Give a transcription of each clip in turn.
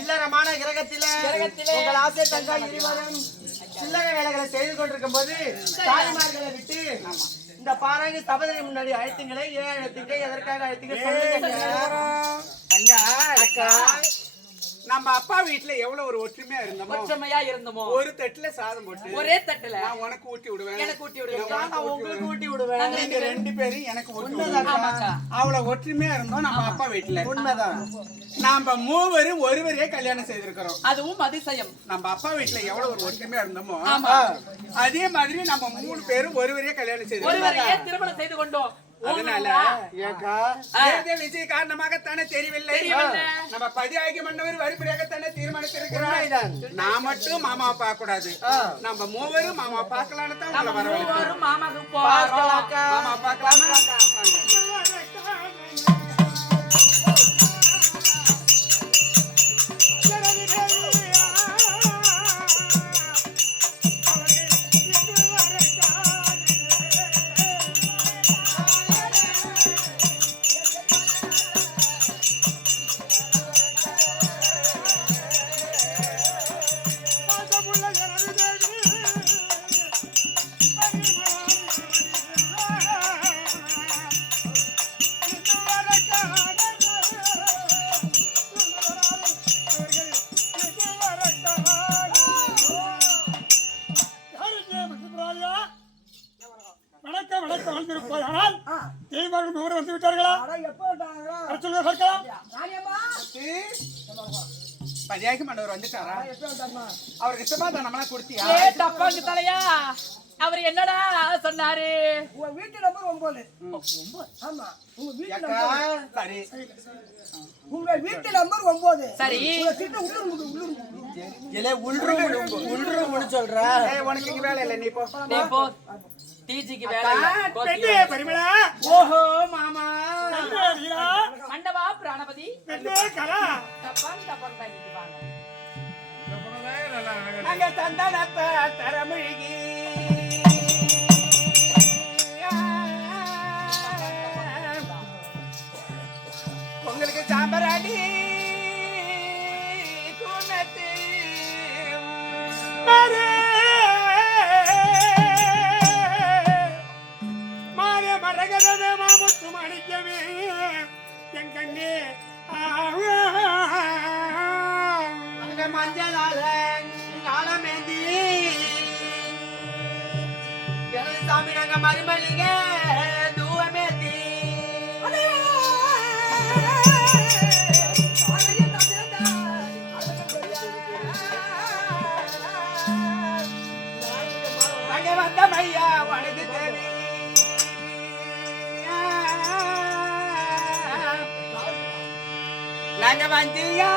இல்லறமான கிரகத்திலே கிரகத்திலே உங்கள் ஆசை தங்காய் இருவரும் சில்லறை வேலைகளை செய்து கொண்டிருக்கும் போது தாய்மார்களை விட்டு இந்த பாராங்கி சபதனை முன்னாடி அழைத்தீங்களே? ஏன் அழைத்தீங்க? எதற்காக அழைத்தீங்க? சொல்லுங்க. நம்ம அப்பா வீட்டுல எவ்வளவு ஒரு ஒற்றுமையா இருந்தோமோ ஒற்றுமையா இருந்தோமோ. ஒரு தட்டுல சாதம் போட்டு ஒரே தட்டுல. நான் உனக்கு ஊட்டி விடுவேன் எனக்கு ஊட்டி விடுவீங்க. நான் உங்களுக்கு ஊட்டி விடுவேன். நீங்க ரெண்டு பேரும் எனக்கு ஊட்டி உண்மைதான். அவ்வளவு ஒற்றுமையா இருந்தோம் நம்ம அப்பா வீட்டுல உண்மைதான். நாம மூவரும் ஒருவரே கல்யாணம் செய்திருக்கிறோம். அதுவும் அதிசயம். நம்ம அப்பா வீட்டுல எவ்வளவு ஒரு ஒற்றுமையா இருந்தோமோ ஆமா. அதே மாதிரி நம்ம மூணு பேரும் ஒருவரே கல்யாணம் ஒருவரையே திருமணம் செய்து கொண்டோம். அதனால விஜய் காரணமாகத்தானே தெரியவில்லை. தெரியவில்லை. நம்ம பதியாகி மன்னவர் வரிப்படியாகத்தானே தீர்மானித்திருக்கிறார். நான் மட்டும் மாமாவை பார்க்க கூடாது நம்ம மூவரும் மாமா பார்க்கலான்னு தான் மாமா பார்க்கலாமா? வர சொல்லுங்க பார்க்கலாம் பதியாகி மன்னவர் வந்துட்டாரா அவருக்கு சமாதானம்லாம் கொடுத்தியா ஏ தப்பாங்க தலையா அவர் என்னடா சொன்னாரு உங்க வீட்டு நம்பர் ஒன்பது ஆமா உங்க வீட்டு அக்கா, சரி உங்க வீட்டு நம்பர் ஒன்பது சரி உள்ளூர் உள்ளூர். இல்ல சொல்ற உனக்கு இங்க வேலை இல்லை நீ போ நீ போ டிஜிக்கு வேலை ஓஹோ மாமா மண்டபா பிராணபதி? கலா. தப்பான் தப்பான் தாங்கிட்டு வாங்க. நாங்க சந்தானத்தை தரமிழகி. உங்களுக்கு சாம்பராடி நாங்க மருமல்லிங்க தூவமேந்தி நாங்க வந்த மையா உனக்கு தேவி. நாங்க வந்தியா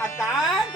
அத்தான்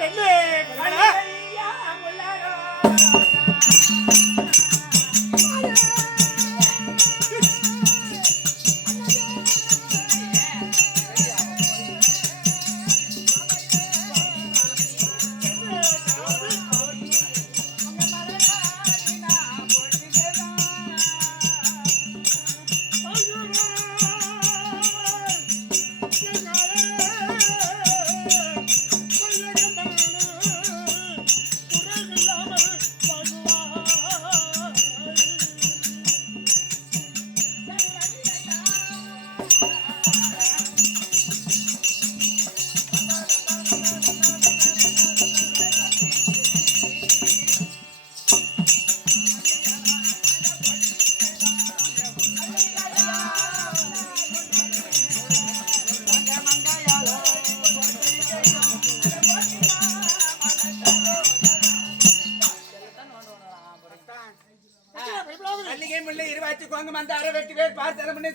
இருவாச்சி கோங்கு அரை வெட்டி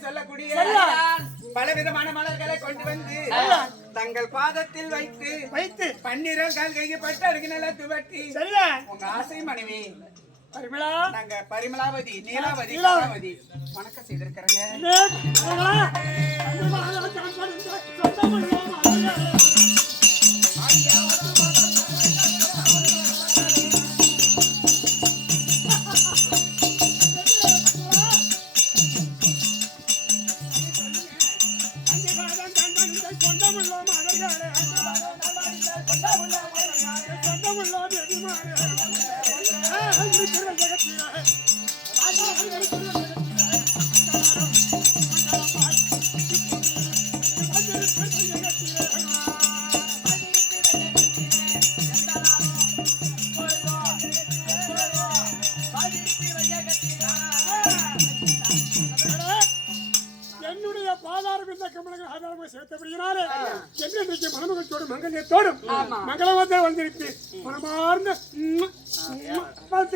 சொல்லக்கூடிய பல விதமான மலர்களை கொண்டு வந்து தங்கள் பாதத்தில் வைத்து வைத்து. பன்னீரல் கால் கையை பட்டு அருகு நில துவட்டி உங்க ஆசை மனைவி. பரிமளா. நாங்க பரிமளாவதி நீலாவதி நீலாவதி. வணக்கம் செய்திருக்கிறேங்க.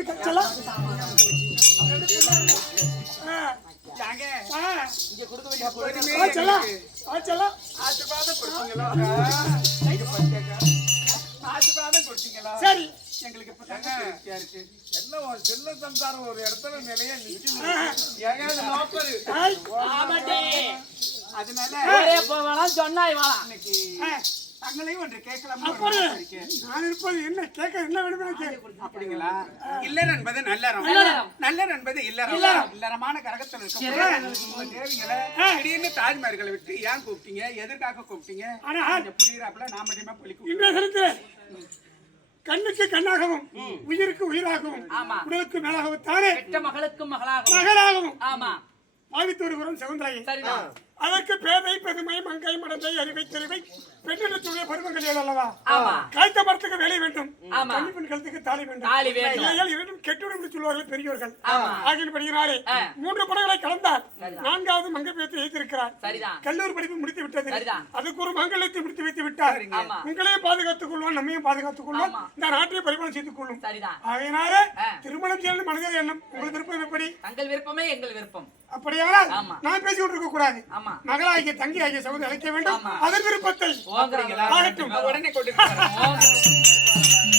கச்சலா யாங்க, எப்போதுமே செல்லா. செல்லா. ஆசீர்வாதம் கொடுத்தீங்களா? இங்க பாத்தியாக்கா? ஆசீர்வாதம் கொடுத்தீங்களா? சரி. எங்களுக்கு இப்ப தாங்க இருக்கு. என்ன உன் செல்ல சம்சாரம் ஒரு இடத்துல நிலையா நிக்குது. ஏங்க இந்த நோக்கரு ஆய், ஆமாண்டி. அதனால ஒரே போகலாம் சொன்னா இன்னைக்கு தங்களையும் ஒன்று இருக்கு. நான் இருப்பது என்ன? கேட்க என்ன வேணுமே கேளு. அப்படிங்களா? இல்லறம் என்பது நல்லறம். நல்லறம். என்பது இல்லறம். இல்லறமான கரகத்தில் இருக்க திடீர்னு தாய்மார்களை விட்டு ஏன் கூப்பிட்டீங்க? எதற்காக கூப்பிட்டீங்க? புரியுறாப்புல? நான் மட்டுமே தினத்தில் கண்ணுக்கு கண்ணாகவும் உயிருக்கு உயிராகவும் ஆமா. உடலுக்கு மேலாகவும் தானே பெற்ற மகளுக்கும் மகளாகும் மகளாகவும் ஆமா. பாவித்து வருகிறோம் சகுந்தரையை சரிதான். அதற்கு பேதை பெருமை மங்கை மடந்தை அறிவை தெருவை பெண்ணெடுத்துடைய பருவங்கள் ஏழு அல்லவா? காய்த்த மரத்துக்கு வேலை வேண்டும். பெண் கழுத்துக்கு தாலி வேண்டும். இரண்டும் கெட்டுவிடும் என்று சொல்வார்கள் பெரியோர்கள். ஆகியபடியினாலே. மூன்று படங்களை கலந்தார். நான்காவது மங்கை பேத்து வைத்திருக்கிறார் கல்லூரி படிப்பு முடித்து விட்டது. அதுக்கு ஒரு மங்கலத்தை முடித்து வைத்து விட்டார். உங்களையும் பாதுகாத்துக் கொள்வோம் நம்மையும் பாதுகாத்துக் கொள்வோம். இந்த நாட்டையும் பரிமாணம் செய்து கொள்ளும். ஆகையினால. திருமணம் செய்யணும் மனதில் எண்ணம். உங்களுக்கு விருப்பம் எப்படி? தங்கள் விருப்பமே எங்கள் விருப்பம். அப்படியானால். நான் பேசி கொண்டிருக்க கூடாது மகளாகிய தங்கி ஆகிய சகோதரி அழைக்க வேண்டும். அதன் விருப்பத்தை உடனே கொண்டு.